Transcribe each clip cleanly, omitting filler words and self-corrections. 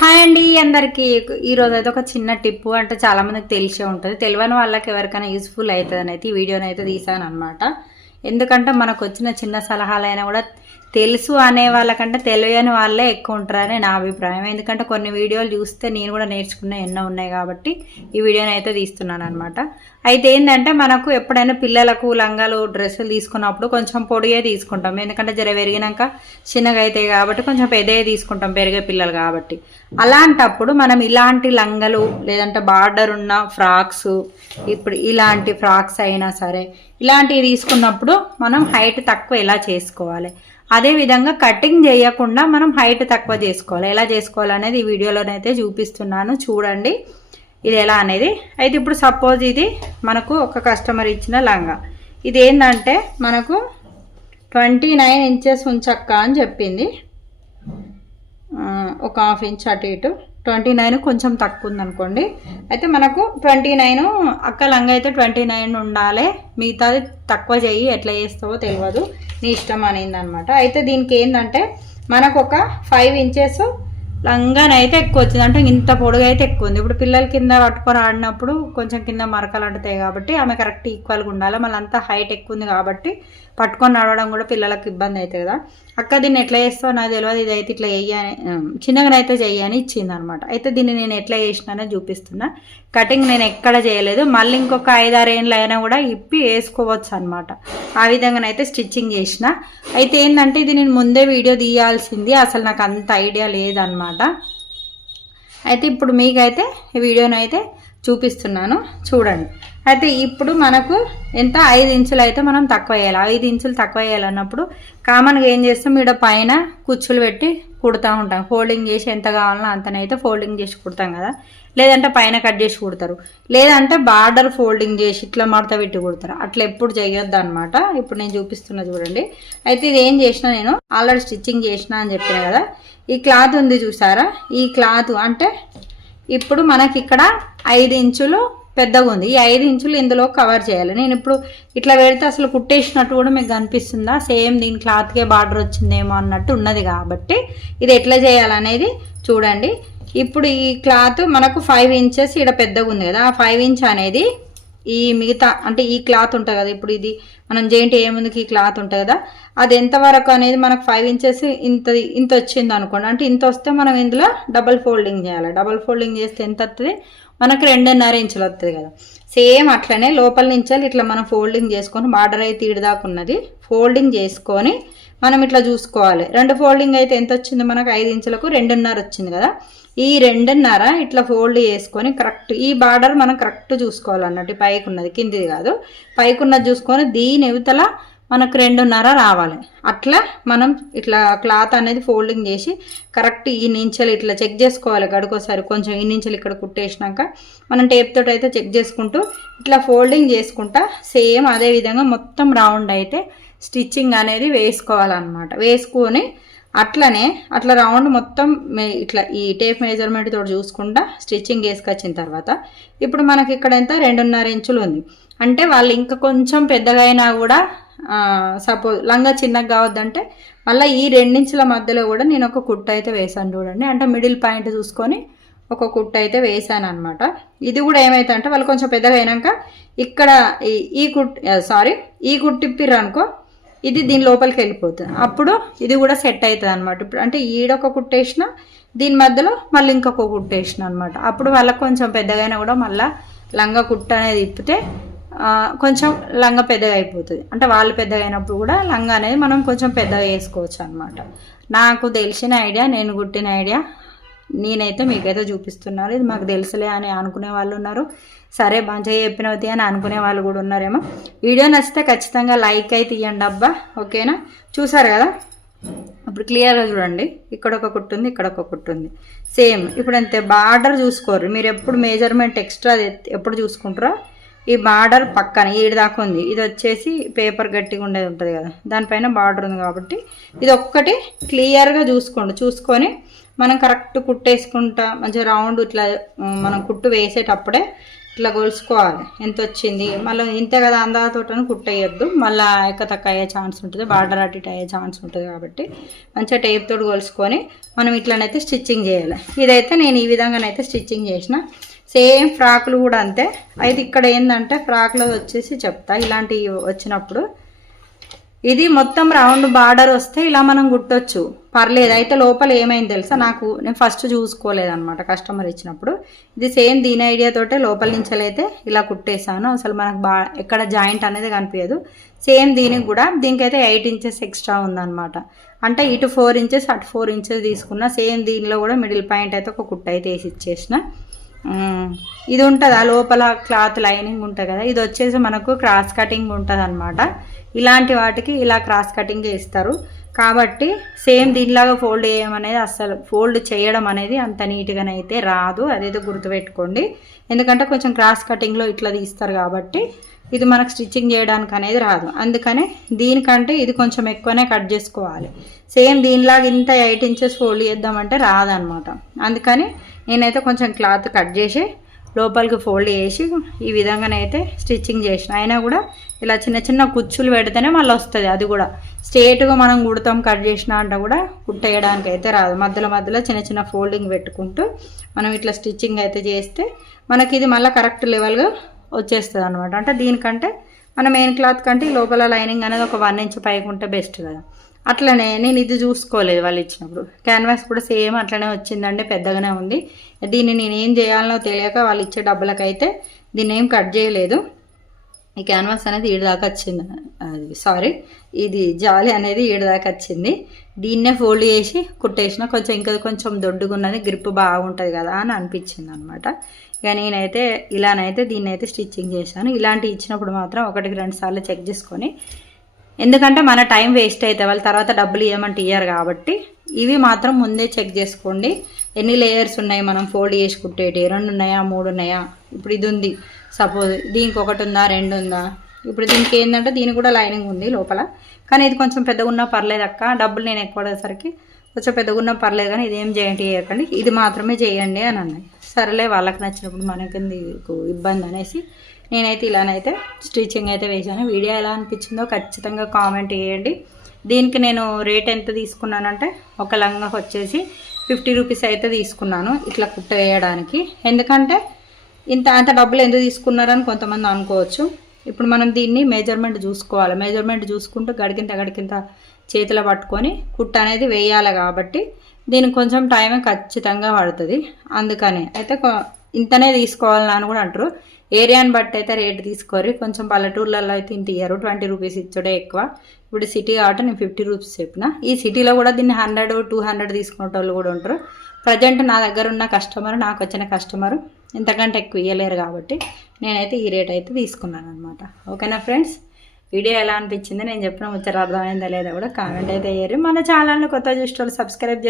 Hi అండి అందరికి ఈరోజు అయితే ఒక చిన్న టిప్పు అంటే చాలా మందికి తెలిసే ఉంటుంది. తెలియని వాళ్ళకి ఎవరికైనా యూస్ఫుల్ అవుతుందని అయితే ఈ వీడియోని అయితే తీసాను అనమాట. ఎందుకంటే మనకు వచ్చిన చిన్న సలహాలైనా కూడా తెలుసు అనే వాళ్ళకంటే తెలియని వాళ్ళే ఎక్కువ ఉంటారని నా అభిప్రాయం. ఎందుకంటే కొన్ని వీడియోలు చూస్తే నేను కూడా నేర్చుకున్న ఎన్నో ఉన్నాయి కాబట్టి ఈ వీడియోని అయితే తీస్తున్నాను అనమాట. అయితే ఏంటంటే మనకు ఎప్పుడైనా పిల్లలకు లంగాలు డ్రెస్సులు తీసుకున్నప్పుడు కొంచెం పొడిగే తీసుకుంటాం. ఎందుకంటే జర పెరిగినాక చిన్నగా అవుతాయి కాబట్టి కొంచెం పెద్దగా తీసుకుంటాం, పెరిగే పిల్లలు కాబట్టి. అలాంటప్పుడు మనం ఇలాంటి లంగలు లేదంటే బార్డర్ ఉన్న ఫ్రాక్స్, ఇప్పుడు ఇలాంటి ఫ్రాక్స్ అయినా సరే ఇలాంటివి తీసుకున్నప్పుడు మనం హైట్ తక్కువ ఎలా చేసుకోవాలి, అదేవిధంగా కటింగ్ చేయకుండా మనం హైట్ తక్కువ చేసుకోవాలి, ఎలా చేసుకోవాలనేది ఈ వీడియోలోనైతే చూపిస్తున్నాను. చూడండి ఇది ఎలా అనేది. అయితే ఇప్పుడు సపోజ్ ఇది మనకు ఒక కస్టమర్ ఇచ్చిన లంగా, ఇది ఏంటంటే మనకు 29 ఇంచెస్ ఉంచక్క అని చెప్పింది. ఒక హాఫ్ ఇంచ్ అటు ఇటు 29 కొంచెం తక్కువ ఉందనుకోండి. అయితే మనకు 29 అక్క లంగా అయితే 29 ఉండాలి, మిగతాది తక్కువ చెయ్యి, ఎట్లా చేస్తావో తెలియదు, నీ ఇష్టం అనేది అనమాట. అయితే దీనికి ఏంటంటే మనకు ఒక 5 ఇంచెస్ లంగానైతే ఎక్కువ వచ్చింది, అంటే ఇంత పొడుగు అయితే ఎక్కువ ఉంది. ఇప్పుడు పిల్లల కింద పట్టుకొని ఆడినప్పుడు కొంచెం కింద మరకలు అంటుతాయి కాబట్టి ఆమె కరెక్ట్ ఈక్వల్గా ఉండాలి. మళ్ళీ అంతా హైట్ ఎక్కువ ఉంది కాబట్టి పట్టుకొని నడవడం కూడా పిల్లలకు ఇబ్బంది అవుతుంది కదా. అక్క దీన్ని ఎట్లా చేస్తావు నాకు తెలియదు, ఇది అయితే ఇట్లా చెయ్యని, చిన్నగానైతే చెయ్యని ఇచ్చింది అనమాట. అయితే దీన్ని నేను ఎట్లా చేసినానో చూపిస్తున్నా. కటింగ్ నేను ఎక్కడ చేయలేదు, మళ్ళీ ఇంకొక 5-6 ఏళ్ళు అయినా కూడా ఇప్పి వేసుకోవచ్చు అనమాట. ఆ విధంగానైతే స్టిచ్చింగ్ చేసిన. అయితే ఏంటంటే ఇది నేను ముందే వీడియో తీయాల్సింది, అసలు నాకు అంత ఐడియా లేదనమాట. అయితే ఇప్పుడు మీకైతే ఈ వీడియోనైతే చూపిస్తున్నాను, చూడండి. అయితే ఇప్పుడు మనకు ఎంత 5 ఇంచులు అయితే మనం తక్కువ వేయాలి. 5 ఇంచులు తక్కువ వేయాలన్నప్పుడు కామన్గా ఏం చేస్తాం, ఇక్కడ పైన కుచ్చులు పెట్టి కుడతా ఉంటాం. ఫోల్డింగ్ చేసి ఎంత కావాలన్నా అంతనైతే ఫోల్డింగ్ చేసి కుడతాం కదా, లేదంటే పైన కట్ చేసి కుడతారు, లేదంటే బార్డర్ ఫోల్డింగ్ చేసి ఇట్లా మడత పెట్టి కుడతారు. అట్లా ఎప్పుడు చేయొద్దు అనమాట. ఇప్పుడు నేను చూపిస్తున్నా చూడండి. అయితే ఇది ఏం చేసినా, నేను ఆల్రెడీ స్టిచ్చింగ్ చేసిన అని చెప్పిన కదా. ఈ క్లాత్ ఉంది చూసారా, ఈ క్లాత్ అంటే ఇప్పుడు మనకి ఇక్కడ 5 ఇంచులు పెద్దగా ఉంది, ఈ 5 ఇంచులు ఇందులో కవర్ చేయాలి. నేను ఇప్పుడు ఇట్లా పెడితే అసలు కుట్టేసినట్టు కూడా మీకు కనిపిస్తుందా, సేమ్ దీని క్లాత్కే బార్డర్ వచ్చిందేమో అన్నట్టు ఉన్నది. కాబట్టి ఇది ఎట్లా చేయాలనేది చూడండి. ఇప్పుడు ఈ క్లాత్ మనకు 5 ఇంచెస్ ఇక్కడ పెద్దగా ఉంది కదా, ఆ 5 ఇంచ్ అనేది ఈ మిగతా అంటే ఈ క్లాత్ ఉంటుంది కదా, ఇప్పుడు ఇది మనం జెయింట్ ఏముందుకు ఈ క్లాత్ ఉంటుంది కదా, అది ఎంతవరకు అనేది మనకు 5 ఇంచెస్ ఇంత వచ్చింది అనుకోండి. అంటే ఇంత వస్తే మనం ఇందులో డబల్ ఫోల్డింగ్ చేయాలి. డబల్ ఫోల్డింగ్ చేస్తే ఎంత వస్తుంది మనకు 2.5 ఇంచులు వస్తుంది కదా. సేమ్ అట్లనే లోపల నుంచి ఇట్లా మనం ఫోల్డింగ్ చేసుకొని, బార్డర్ అయితే ఈడదాకా ఉన్నది ఫోల్డింగ్ చేసుకొని మనం ఇట్లా చూసుకోవాలి. 2 ఫోల్డింగ్ అయితే ఎంత వచ్చింది మనకు 5 ఇంచులకు 2.5 వచ్చింది కదా. ఈ 2.5 ఇట్లా ఫోల్డ్ చేసుకొని కరెక్ట్ ఈ బార్డర్ మనం కరెక్ట్ చూసుకోవాలన్నట్టు, పైకి ఉన్నది కిందిది కాదు, పైకి ఉన్నది చూసుకొని దీని ఇవతల మనకు 2.5 రావాలి. అట్లా మనం ఇట్లా క్లాత్ అనేది ఫోల్డింగ్ చేసి కరెక్ట్ ఈ నించెలు ఇట్లా చెక్ చేసుకోవాలి. గడుకోసారి కొంచెం ఈ నించెలు ఇక్కడ కుట్టేసినాక మనం టేప్ తోటి అయితే చెక్ చేసుకుంటూ ఇట్లా ఫోల్డింగ్ చేసుకుంటా సేమ్ అదే విధంగా మొత్తం రౌండ్ అయితే స్టిచ్చింగ్ అనేది వేసుకోవాలన్నమాట. వేసుకొని అట్లనే అట్లా రౌండ్ మొత్తం ఇట్లా ఈ టేప్ మెజర్మెంట్ తోటి చూసుకుంటా స్టిచ్చింగ్ వేసుకొచ్చిన తర్వాత ఇప్పుడు మనకి ఇక్కడ ఎంత 2.5 ఇంచులు ఉంది. అంటే వాళ్ళు ఇంకా కొంచెం పెద్దగా అయినా కూడా సపోజ్ లంగా చిన్నగా కావద్దంటే మళ్ళీ ఈ 2 ఇంచుల మధ్యలో కూడా నేను ఒక కుట్టు అయితే వేసాను చూడండి. అంటే మిడిల్ పాయింట్ చూసుకొని ఒక కుట్టు అయితే వేసాను అనమాట. ఇది కూడా ఏమైతే అంటే వాళ్ళు కొంచెం పెద్దగా అయినాక ఇక్కడ ఈ కుట్టు ఇప్పిర్రు అనుకో, ఇది దీని లోపలికి వెళ్ళిపోతుంది, అప్పుడు ఇది కూడా సెట్ అవుతుంది అనమాట. ఇప్పుడు అంటే ఈడొక కుట్టేసిన దీని మధ్యలో మళ్ళీ ఇంకొక కుట్టేసిన అనమాట. అప్పుడు వాళ్ళకి కొంచెం పెద్దగా అయినా కూడా మళ్ళీ లంగా కుట్టు అనేది ఇప్పితే కొంచెం లంగా పెద్దగా అయిపోతుంది. అంటే వాళ్ళు పెద్దగా అయినప్పుడు కూడా లంగా అనేది మనం కొంచెం పెద్దగా వేసుకోవచ్చు అనమాట. నాకు తెలిసిన ఐడియా, నేను కుట్టిన ఐడియా నేనైతే మీకైతే చూపిస్తున్నాను. ఇది మాకు తెలుసులే అని అనుకునే వాళ్ళు ఉన్నారు, సరే మంచిగా చెప్పినవుతాయి అని అనుకునే వాళ్ళు కూడా ఉన్నారేమో. వీడియో నచ్చితే ఖచ్చితంగా లైక్ అయితే ఇవ్వండి అబ్బా, ఓకేనా. చూసారు కదా, ఇప్పుడు క్లియర్గా చూడండి. ఇక్కడ ఒక కుట్టు ఉంది, ఇక్కడ ఒక కుట్టు ఉంది, సేమ్. ఇప్పుడు అంతే బార్డర్ చూసుకోరు మీరు, ఎప్పుడు మెజర్మెంట్ ఎక్స్ట్రా ఎప్పుడు చూసుకుంటారో ఈ బార్డర్ పక్కన ఈడి దాకా ఉంది, ఇది వచ్చేసి పేపర్ గట్టిగా ఉండేది ఉంటుంది కదా, దానిపైన బార్డర్ ఉంది కాబట్టి ఇది ఒక్కటి క్లియర్గా చూసుకోండి. చూసుకొని మనం కరెక్ట్ కుట్టేసుకుంటా మంచిగా రౌండ్ ఇట్లా మనం కుట్టు వేసేటప్పుడే ఇట్లా కొలుసుకోవాలి ఎంత వచ్చింది. మళ్ళీ ఇంతే కదా అందాతోటని కుట్టేయద్దు, మళ్ళీ ఎక్కతక్క అయ్యే ఛాన్స్ ఉంటుంది, బార్డర్ అటు ఇటు అయ్యే ఛాన్స్ ఉంటుంది. కాబట్టి మంచిగా టేప్ తోటి కొలుసుకొని మనం ఇట్లనైతే స్టిచ్చింగ్ చేయాలి. ఇదైతే నేను ఈ విధంగానైతే స్టిచ్చింగ్ చేసిన. సేమ్ ఫ్రాకులు కూడా అంతే. అయితే ఇక్కడ ఏంటంటే ఫ్రాక్లో వచ్చేసి చెప్తా, ఇలాంటివి వచ్చినప్పుడు ఇది మొత్తం రౌండ్ బార్డర్ వస్తే ఇలా మనం కుట్టొచ్చు, పర్లేదు. అయితే లోపల ఏమైంది తెలుసా, నేను ఫస్ట్ చూసుకోలేదన్నమాట కస్టమర్ ఇచ్చినప్పుడు. ఇది సేమ్ దీని ఐడియా తోటే లోపల నుంచి అయితే ఇలా కుట్టేశాను. అసలు మనకు ఎక్కడ జాయింట్ అనేది కనిపించదు. సేమ్ దీనికి కూడా, దీనికైతే 8 ఇంచెస్ ఎక్స్ట్రా ఉందన్నమాట. అంటే ఇటు 4 ఇంచెస్ అటు 4 ఇంచెస్ తీసుకున్న. సేమ్ దీనిలో కూడా మిడిల్ పాయింట్ అయితే ఒక కుట్ట అయితే వేసి ఇచ్చేసిన. ఇది ఉంటుందా లోపల క్లాత్ లైనింగ్ ఉంటుంది కదా, ఇది వచ్చేసి మనకు క్రాస్ కటింగ్ ఉంటుంది అనమాట. ఇలాంటి వాటికి ఇలా క్రాస్ కటింగ్ ఇస్తారు. కాబట్టి సేమ్ దీనిలాగా ఫోల్డ్ చేయడం అనేది అస్సలు ఫోల్డ్ చేయడం అనేది అంత నీట్గానైతే రాదు, అదేదో గుర్తుపెట్టుకోండి. ఎందుకంటే కొంచెం క్రాస్ కటింగ్లో ఇట్లా తీస్తారు కాబట్టి ఇది మనకు స్టిచ్చింగ్ చేయడానికి అనేది రాదు. అందుకని దీనికంటే ఇది కొంచెం ఎక్కువనే కట్ చేసుకోవాలి. సేమ్ దీనిలాగా ఇంత 8 ఇంచెస్ ఫోల్డ్ చేద్దామంటే రాదనమాట. అందుకని నేనైతే కొంచెం క్లాత్ కట్ చేసి లోపలికి ఫోల్డ్ చేసి ఈ విధంగానైతే స్టిచ్చింగ్ చేసిన. అయినా కూడా ఇలా చిన్న చిన్న కుచ్చులు పెడితేనే మళ్ళీ వస్తుంది. అది కూడా స్ట్రేట్గా మనం కుడతాం కట్ చేసిన అంటే కూడా కుట్టేయడానికి అయితే రాదు. మధ్యలో మధ్యలో చిన్న చిన్న ఫోల్డింగ్ పెట్టుకుంటూ మనం ఇట్లా స్టిచ్చింగ్ అయితే చేస్తే మనకి ఇది మళ్ళీ కరెక్ట్ లెవెల్గా వచ్చేస్తుంది అనమాట. అంటే దీనికంటే మన మెయిన్ క్లాత్ కంటే లోపల లైనింగ్ అనేది ఒక 1 ఇంచ్ పైకి ఉంటే బెస్ట్ కదా. అట్లనే నేను ఇది చూసుకోలేదు వాళ్ళు ఇచ్చినప్పుడు. క్యాన్వాస్ కూడా సేమ్ అట్లనే వచ్చిందండి, పెద్దగానే ఉంది. దీన్ని నేను ఏం చేయాలనో తెలియక వాళ్ళు ఇచ్చే డబ్బులకైతే దీన్ని ఏం కట్ చేయలేదు. ఈ క్యాన్వాస్ అనేది ఈడదాకా వచ్చింది, అది ఇది జాలి అనేది ఈడదాకా వచ్చింది. దీన్నే ఫోల్డ్ చేసి కుట్టేసిన. కొంచెం దొడ్డుగున్నది, గ్రిప్ బాగుంటుంది కదా అని అనిపించింది అనమాట. ఇక నేనైతే ఇలానైతే దీన్ని అయితే స్టిచ్చింగ్ చేశాను. ఇలాంటివి ఇచ్చినప్పుడు మాత్రం 1-2 సార్లు చెక్ చేసుకొని, ఎందుకంటే మన టైం వేస్ట్ అయితే వాళ్ళు తర్వాత డబ్బులు ఇవ్వమంటే ఇయ్యారు కాబట్టి ఇవి మాత్రం ముందే చెక్ చేసుకోండి. ఎన్ని లేయర్స్ ఉన్నాయి మనం ఫోల్డ్ చేసి కుట్టేటి, 2 ఉన్నాయా 3 ఉన్నాయా. ఇప్పుడు ఇది ఉంది, సపోజ్ దీనికి 1 ఉందా 2 ఉందా. ఇప్పుడు దీనికి ఏంటంటే దీనికి కూడా లైనింగ్ ఉంది లోపల, కానీ ఇది కొంచెం పెద్దగా ఉన్నా పర్లేదు అక్క, డబ్బులు నేను ఎక్కువ పడేసరికి కొంచెం పెద్దగా ఉన్నా పర్లేదు కానీ ఇదేం చేయకండి, ఇది మాత్రమే చేయండి అని అన్నాయి. సరేలే వాళ్ళకి నచ్చినప్పుడు మనకి ఇబ్బంది అనేసి నేనైతే ఇలానైతే స్టిచ్చింగ్ అయితే వేసాను. వీడియో ఎలా అనిపించిందో ఖచ్చితంగా కామెంట్ చేయండి. దీనికి నేను రేట్ ఎంత తీసుకున్నానంటే ఒక లంగా వచ్చేసి 50 రూపీస్ అయితే తీసుకున్నాను ఇట్లా కుట్ట వేయడానికి. ఎందుకంటే అంత డబ్బులు ఎందుకు తీసుకున్నారని కొంతమంది అనుకోవచ్చు. ఇప్పుడు మనం దీన్ని మెజర్మెంట్ చూసుకోవాలి. మెజర్మెంట్ చూసుకుంటూ గడికింత చేతిలో పట్టుకొని కుట్ట అనేది వేయాలి. కాబట్టి దీనికి కొంచెం టైం ఖచ్చితంగా పడుతుంది. అందుకని అయితే ఇంతనే తీసుకోవాలని అని కూడా అంటారు. ఏరియాని బట్టి అయితే రేటు తీసుకోరు. కొంచెం పల్లెటూర్లలో అయితే ఇంత ఇయ్యరు, 20 రూపీస్ ఇచ్చడే ఎక్కువ. ఇప్పుడు సిటీ కాబట్టి నేను 50 రూపీస్ చెప్పిన. ఈ సిటీలో కూడా దీన్ని 100-200 తీసుకునే వాళ్ళు కూడా ఉంటారు. ప్రజెంట్ నా దగ్గర ఉన్న కస్టమర్, నాకు వచ్చిన కస్టమర్ ఇంతకంటే ఎక్కువ ఇవ్వలేరు కాబట్టి నేనైతే ఈ రేట్ అయితే తీసుకున్నాను అనమాట. ఓకేనా ఫ్రెండ్స్, వీడియో ఎలా అనిపించింది, నేను చెప్పిన ముచ్చట అర్థమైందా లేదా కూడా కామెంట్ అయితే అయ్యారు. మన ఛానల్ని కొత్త చూసే వాళ్ళు సబ్స్క్రైబ్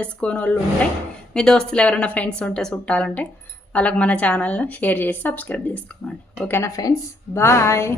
చేసుకోని వాళ్ళు ఉంటే, మీ దోస్తులు ఎవరైనా ఫ్రెండ్స్ ఉంటే చుట్టాలంటే వాళ్ళకి మన ఛానల్ని షేర్ చేసి సబ్స్క్రైబ్ చేసుకోండి. ఓకేనా ఫ్రెండ్స్, బాయ్.